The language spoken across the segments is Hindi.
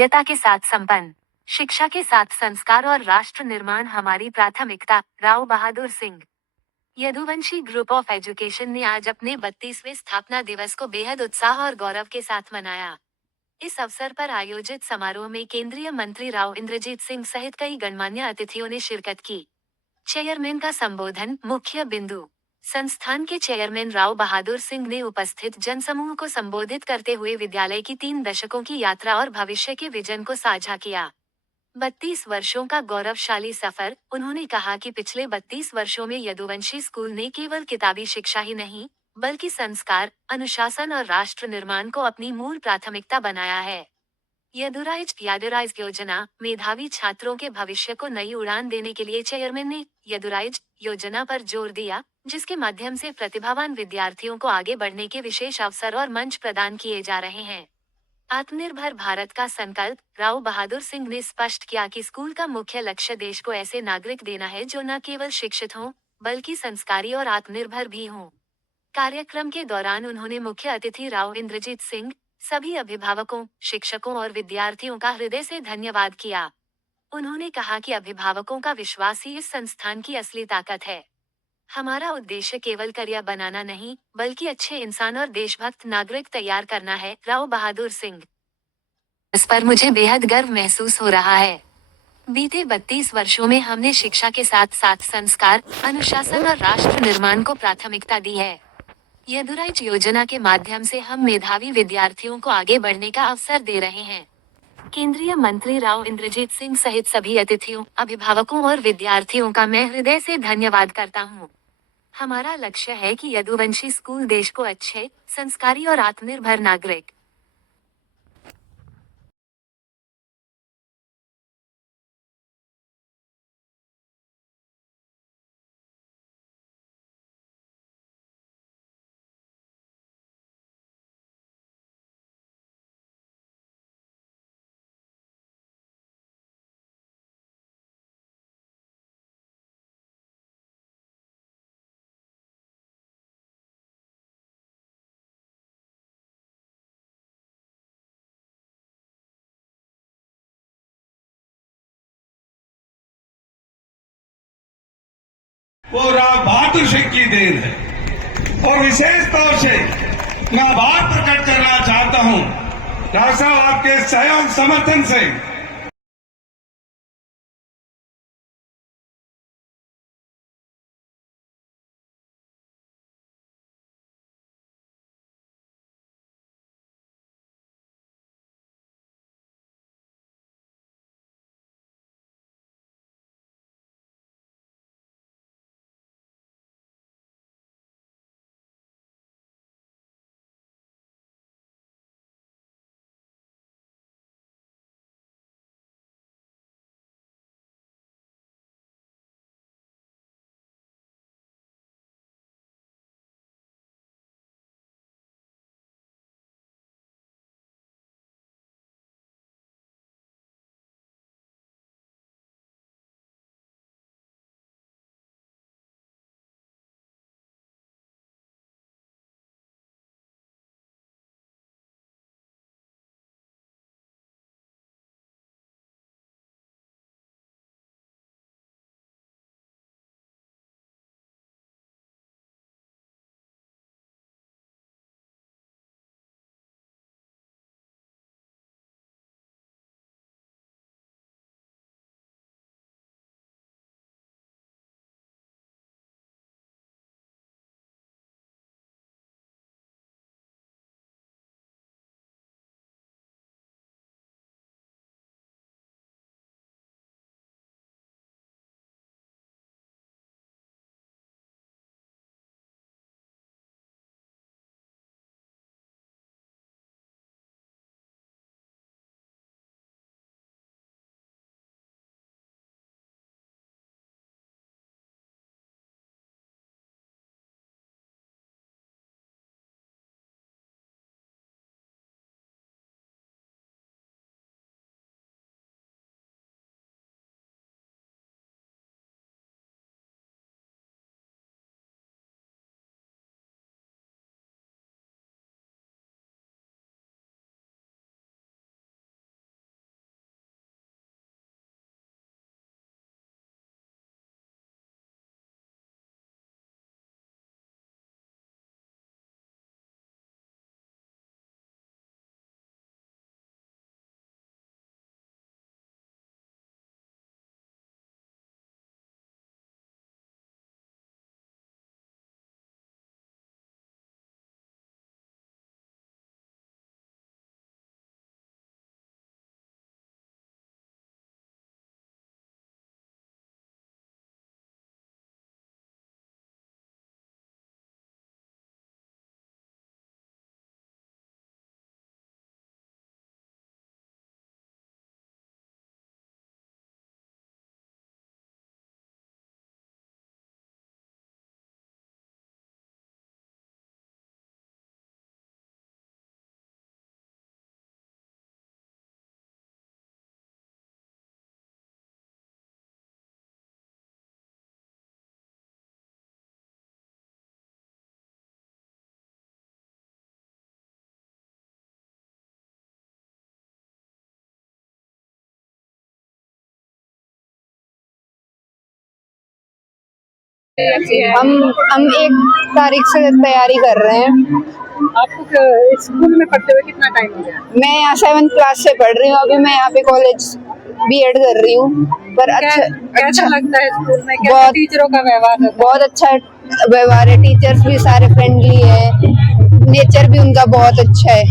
व्यता के साथ संपन्न। शिक्षा के साथ संस्कार और राष्ट्र निर्माण हमारी प्राथमिकता। Rao Bahadur Singh. Yaduvanshi group of education ने आज अपने 32वें स्थापना दिवस को बेहद उत्साह और गौरव के साथ मनाया। इस अवसर पर आयोजित समारोह में केंद्रीय मंत्री राव इंद्रजीत सिंह सहित कई गणमान्य अतिथियों ने शिरकत की। चेयरमैन का संबोधन मुख्य बिंदु। संस्थान के चेयरमैन राव बहादुर सिंह ने उपस्थित जनसमूह को संबोधित करते हुए विद्यालय की 3 दशकों की यात्रा और भविष्य के विजन को साझा किया। 32 वर्षों का गौरवशाली सफर। उन्होंने कहा कि पिछले 32 वर्षों में यदुवंशी स्कूल ने केवल किताबी शिक्षा ही नहीं, बल्कि संस्कार, अनुशासन और राष्ट्र निर्माण को अपनी मूल प्राथमिकता बनाया है। यदुराइज योजना, मेधावी छात्रों के भविष्य को नई उड़ान देने के लिए चेयरमैन ने यदुराइज योजना पर जोर दिया, जिसके माध्यम से प्रतिभावान विद्यार्थियों को आगे बढ़ने के विशेष अवसर और मंच प्रदान किए जा रहे हैं। आत्मनिर्भर भारत का संकल्प। राव बहादुर सिंह ने स्पष्ट किया कि स्कूल का मुख्य लक्ष्य देश को ऐसे नागरिक देना है जो न केवल शिक्षित हों, बल्कि संस्कारी और आत्मनिर्भर भी हों। कार्यक्रम के दौरान उन्होंने मुख्य अतिथि राव इंद्रजीत सिंह, सभी अभिभावकों, शिक्षकों और विद्यार्थियों का हृदय से धन्यवाद किया। उन्होंने कहा कि अभिभावकों का विश्वास ही इस संस्थान की असली ताकत है। हमारा उद्देश्य केवल करियर बनाना नहीं, बल्कि अच्छे इंसान और देशभक्त नागरिक तैयार करना है। राव बहादुर सिंह। इस पर मुझे बेहद गर्व महसूस हो रहा है। बीते 32 वर्षों में हमने शिक्षा के साथ साथ संस्कार, अनुशासन और राष्ट्र निर्माण को प्राथमिकता दी है। यदुराइज योजना के माध्यम से हम मेधावी विद्यार्थियों को आगे बढ़ने का अवसर दे रहे हैं। केंद्रीय मंत्री राव इंद्रजीत सिंह सहित सभी अतिथियों, अभिभावकों और विद्यार्थियों का मैं हृदय से धन्यवाद करता हूँ। हमारा लक्ष्य है कि यदुवंशी स्कूल देश को अच्छे, संस्कारी और आत्मनिर्भर नागरिक वो राव बहादुर सिंह की देन है और विशेष तौर से मैं आभार प्रकट करना चाहता हूं राव साहब आपके सहयोग समर्थन से हम 1 तारीख से तैयारी कर रहे हैं। आपको स्कूल में पढ़ते हुए कितना टाइम हो गया? मैं यहाँ 7th क्लास से पढ़ रही हूँ। अभी मैं यहाँ पे कॉलेज B.Ed कर रही हूँ। पर कैसा लगता है स्कूल में? कैसा बहुत टीचरों का व्यवहार रहता है? बहुत अच्छा व्यवहार है। टीचर्स भी सारे फ्रेंडली है। नेचर भी उनका बहुत अच्छा है।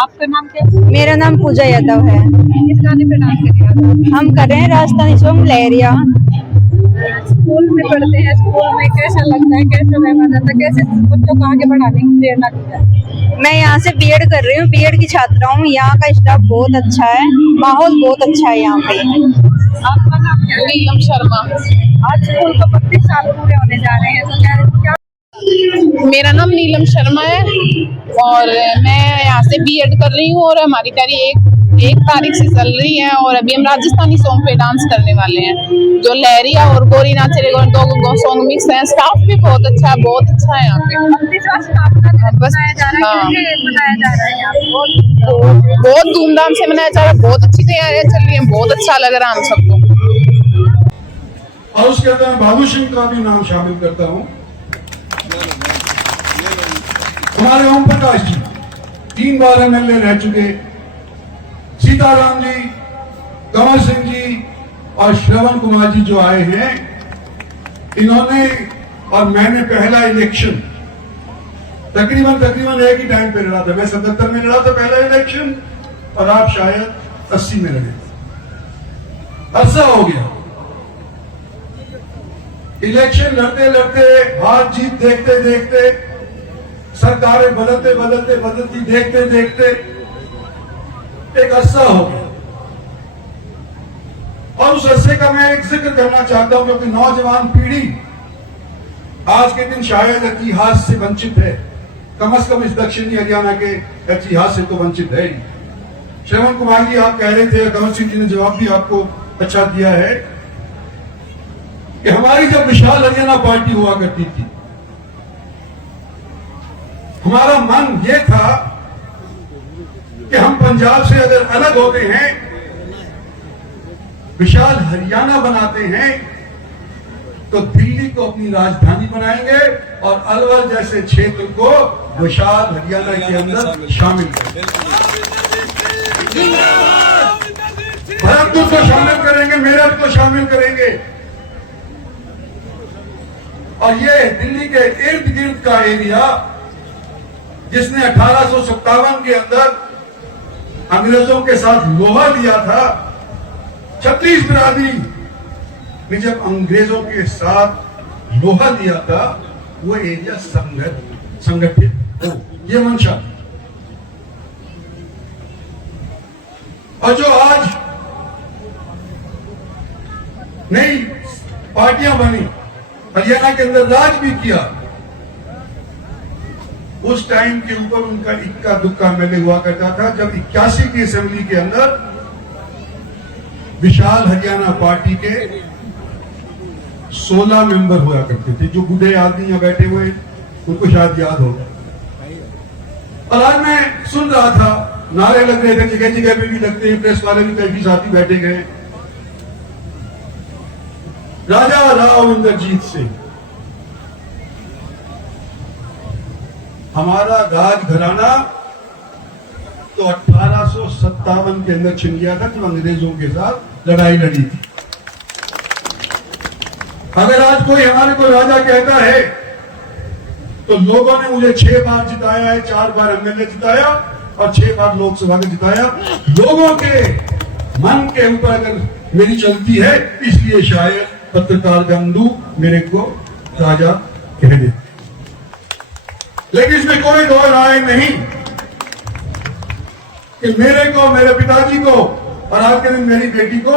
आपका नाम क्या है? मेरा नाम पूजा यादव है। किस गाने पे डांस कर रहे हैं? हम कर रहे हैं राजस्थानी सॉन्ग लहरिया। स्कूल में पढ़ते हैं, स्कूल में कैसा लगता है, कैसा व्यवहार रहता है, कैसे बच्चों को आगे बढ़ाने की प्रेरणा दी जाए? मैं यहाँ से B.Ed कर रही हूँ। B.Ed की छात्रा हूँ। यहाँ का स्टाफ बहुत अच्छा है। माहौल बहुत अच्छा है यहाँ पे। आपका नाम क्या है? नीलम शर्मा। आज स्कूल को 32 साल पूरे होने जा रहे हैं, तो क्या मेरा नाम नीलम शर्मा है और मैं यहाँ से B.Ed कर रही हूँ और हमारी तैयारी एक तारीख से चल रही है और अभी हम राजस्थानी सॉन्ग पे डांस करने वाले हैं, जो लहरिया और गोरी नाच रहे, दो सॉन्ग मिक्स हैं। स्टाफ भी बहुत अच्छा है, बहुत अच्छा है यहाँ पे। 32वां स्थापना दिवस बस मनाया जा रहा है? हाँ। कैसे मनाया जा रहा है यहाँ पे? बहुत धूमधाम से मनाया जा रहा है। बहुत अच्छी तैयारियां चल रही है। बहुत अच्छा लग रहा है हम सबको। और उसके अंदर बाबू सिंह का भी नाम शामिल करता हूं। हमारे ओम प्रकाश जी 3 बार MLA रह चुके, सीताराम जी, कंवर सिंह जी और श्रवण कुमार जी जो आए हैं, इन्होंने और मैंने पहला इलेक्शन तकरीबन एक ही टाइम पे लड़ा था। मैं 77 में लड़ा था पहला इलेक्शन और आप शायद 80 में लड़े। अरसा हो गया। इलेक्शन लड़ते लड़ते, हार जीत देखते देखते, सरकारें बदलती देखते देखते एक अरसा हो गया। और उस अरसे का मैं एक जिक्र करना चाहता हूं, क्योंकि नौजवान पीढ़ी आज के दिन शायद इतिहास से वंचित है। कम से कम इस दक्षिणी हरियाणा के इतिहास से तो वंचित है ही। श्रवण कुमार जी आप कह रहे थे, कंवर सिंह जी ने जवाब भी आपको अच्छा दिया है कि हमारी जब विशाल हरियाणा पार्टी हुआ करती थी, हमारा मन यह था कि हम पंजाब से अगर अलग होते हैं, विशाल हरियाणा बनाते हैं, तो दिल्ली को अपनी राजधानी बनाएंगे और अलवर जैसे क्षेत्र को विशाल हरियाणा के अंदर शामिल करेंगे। भरतपुर को शामिल करेंगे, मेरठ को शामिल करेंगे और ये दिल्ली के इर्द गिर्द का एरिया जिसने 1857 के अंदर अंग्रेजों के साथ लोहा लिया था, छत्तीस बिरादरी ने जब अंग्रेजों के साथ लोहा लिया था, वो एरिया संगठित हो, ये मंशा। और जो आज नई पार्टियां बनी, हरियाणा के अंदर राज भी किया, उस टाइम के ऊपर उनका इक्का दुक्का MLA हुआ करता था। जब 81 की असेंबली के अंदर विशाल हरियाणा पार्टी के 16 मेंबर हुआ करते थे। जो बूढ़े आदमी यहां बैठे हुए उनको शायद याद होगा। और आज मैं सुन रहा था, नारे लग रहे थे, जगह जगह पे भी लगते हैं, प्रेस वाले भी कई साथी बैठे गए। राजा राव इंद्रजीत सिंह, हमारा राजघराना तो 1857 के अंदर छिन गया था, जब अंग्रेजों के साथ लड़ाई लड़ी थी। अगर आज कोई हमारे को राजा कहता है, तो लोगों ने मुझे 6 बार जिताया है, 4 बार MLA जिताया और 6 बार लोकसभा में जिताया। लोगों के मन के ऊपर अगर मेरी चलती है, इसलिए शायद पत्रकार बंधु मेरे को राजा कह देते। लेकिन इसमें कोई दो राय नहीं कि मेरे को, मेरे पिताजी को और आज के दिन मेरी बेटी को,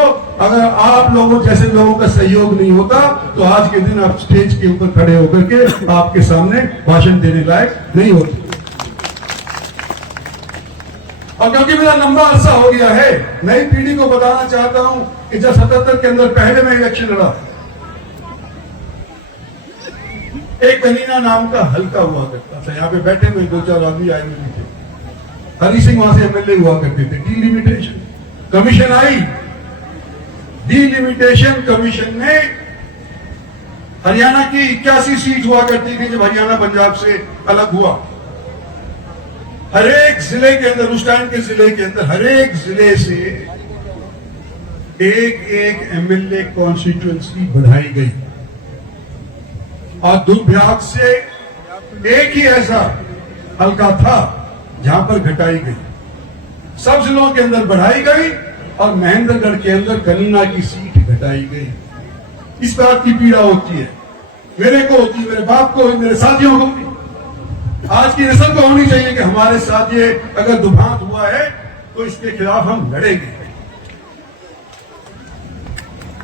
अगर आप लोगों जैसे लोगों का सहयोग नहीं होता, तो आज के दिन आप स्टेज के ऊपर खड़े होकर के आपके सामने भाषण देने लायक नहीं होते। और क्योंकि मेरा लंबा अरसा हो गया है, नई पीढ़ी को बताना चाहता हूं कि जब 77 के अंदर पहले मैं इलेक्शन लड़ा, एक कनीना नाम का हल्का हुआ करता था। यहाँ पे बैठे हुए 2-4 आदमी आए हुए थे। हरी सिंह वहां से MLA हुआ करते थे। डिलिमिटेशन कमीशन आई, डिलिमिटेशन कमीशन ने हरियाणा की 81 सीट हुआ करती थी जब हरियाणा पंजाब से अलग हुआ। हर एक जिले के अंदर, उस टाइम के जिले के अंदर हर एक जिले से एक एक एमएलए कॉन्स्टिट्यूएंसी बढ़ाई गई और दुर्भाग्य से एक ही ऐसा हल्का था जहां पर घटाई गई। सब जिलों के अंदर बढ़ाई गई और महेंद्रगढ़ के अंदर कनीना की सीट घटाई गई। इस बात की पीड़ा होती है, मेरे को होती है, मेरे बाप को, मेरे साथियों को भी। आज की नस्ल को होनी चाहिए कि हमारे साथ ये अगर दुभांत हुआ है तो इसके खिलाफ हम लड़ेंगे।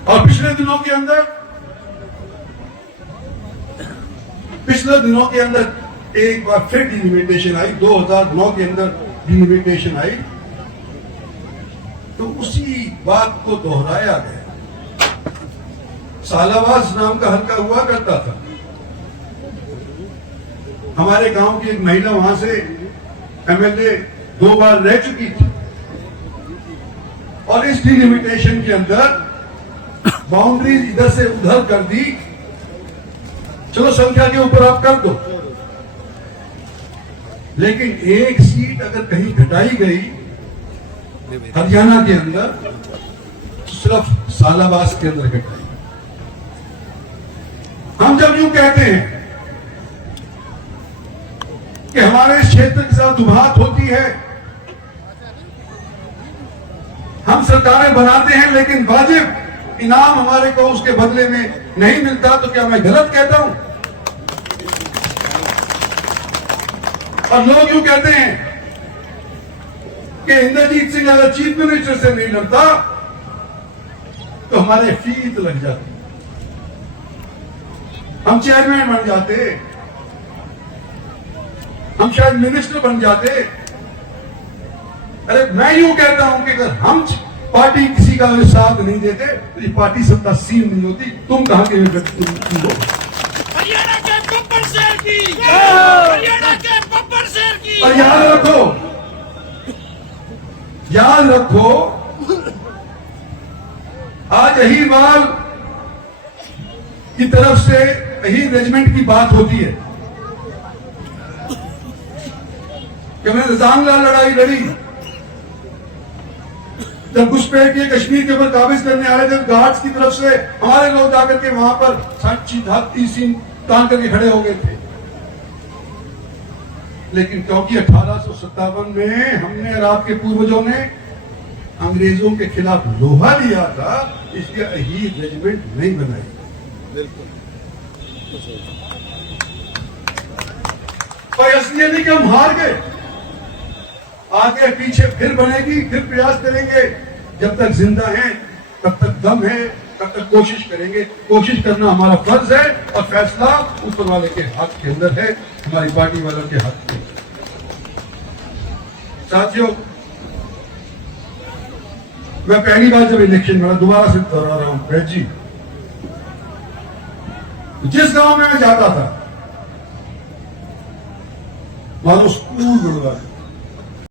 और पिछले दिनों के अंदर एक बार फिर डिलिमिटेशन आई, 2009 के अंदर डिलिमिटेशन आई, तो उसी बात को दोहराया गया। सालावास नाम का हल्का हुआ करता था, हमारे गांव की एक महिला वहां से एमएलए 2 बार रह चुकी थी और इस डिलिमिटेशन के अंदर बाउंड्रीज इधर से उधर कर दी। चलो संख्या के ऊपर आप कर दो, लेकिन एक सीट अगर कहीं घटाई गई हरियाणा के अंदर तो सिर्फ सालावास के अंदर घटाई। हम जब यूं कहते हैं कि हमारे इस क्षेत्र के साथ दुभात होती है, हम सरकारें बनाते हैं लेकिन वाजिब इनाम हमारे को उसके बदले में नहीं मिलता, तो क्या मैं गलत कहता हूं? और लोग यूं कहते हैं कि इंद्रजीत सिंह अगर चीफ मिनिस्टर से नहीं लड़ता तो हमारे फीत लग जाती, हम चेयरमैन बन जाते, हम शायद मिनिस्टर बन जाते। अरे मैं यूं कहता हूं कि अगर हम पार्टी किसी का साथ नहीं देते तो ये पार्टी सत्तासीन नहीं होती। तुम कहां के तुम हो? हरियाणा के बब्बर शेर की, हरियाणा के बब्बर शेर की। और याद रखो आज अहीरवाल की तरफ से अहीर रेजिमेंट की बात होती है कि मैंने निजामलाल लड़ाई लड़ी जब घुसपैठ के कश्मीर के ऊपर काबिज करने आए थे, गार्ड्स की तरफ से हमारे लोग जाकर के वहां पर छाती सीन तान करके खड़े हो गए थे। लेकिन क्योंकि 1857 में हमने और आपके पूर्वजों ने अंग्रेजों के खिलाफ लोहा लिया था, इसलिए अहीर रेजिमेंट नहीं बनाई। पर इसलिए नहीं कि हम हार गए, आगे पीछे फिर बनेगी, फिर प्रयास करेंगे। जब तक जिंदा हैं तब तक दम है, तब तक कोशिश करेंगे। कोशिश करना हमारा फर्ज है और फैसला ऊपर वाले के हाथ के अंदर है, हमारी पार्टी वालों के हाथ में। साथियों, मैं पहली बार जब इलेक्शन लड़ा, दोबारा से दोहरा रहा हूं बैठ जी, जिस गांव में मैं जाता था मानो स्कूल गुड़वा